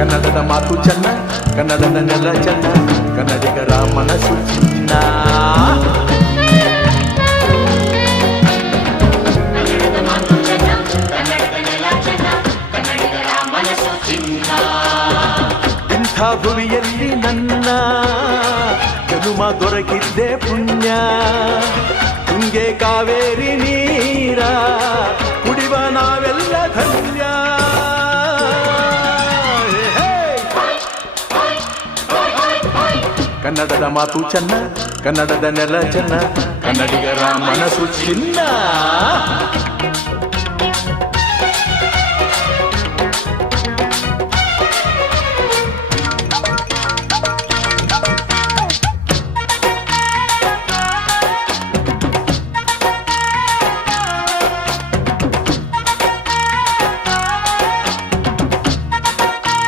ಕನ್ನಡದ ಮಾತು ಚೆನ್ನ, ಕನ್ನಡದ ನೆಲ ಚೆನ್ನ, ಕನ್ನಡಿಗರ ಮನಸ್ಸು ಚಿನ್ನ. ಇಂಥ ಭುವಿಯಲ್ಲಿ ನನ್ನ ಜನುಮ ದೊರಕಿದ್ದೆ ಪುಣ್ಯ. ತುಂಗೆ ಕಾವೇರಿ ನೀರ ಕುಡಿವ ನಾವೆಲ್ಲ ಧನ್ಯ. ಕನ್ನಡದ ಮಾತು ಚೆನ್ನ, ಕನ್ನಡದ ನೆಲ ಚೆನ್ನ, ಕನ್ನಡಿಗರ ಮನಸ್ಸು ಚಿನ್ನ.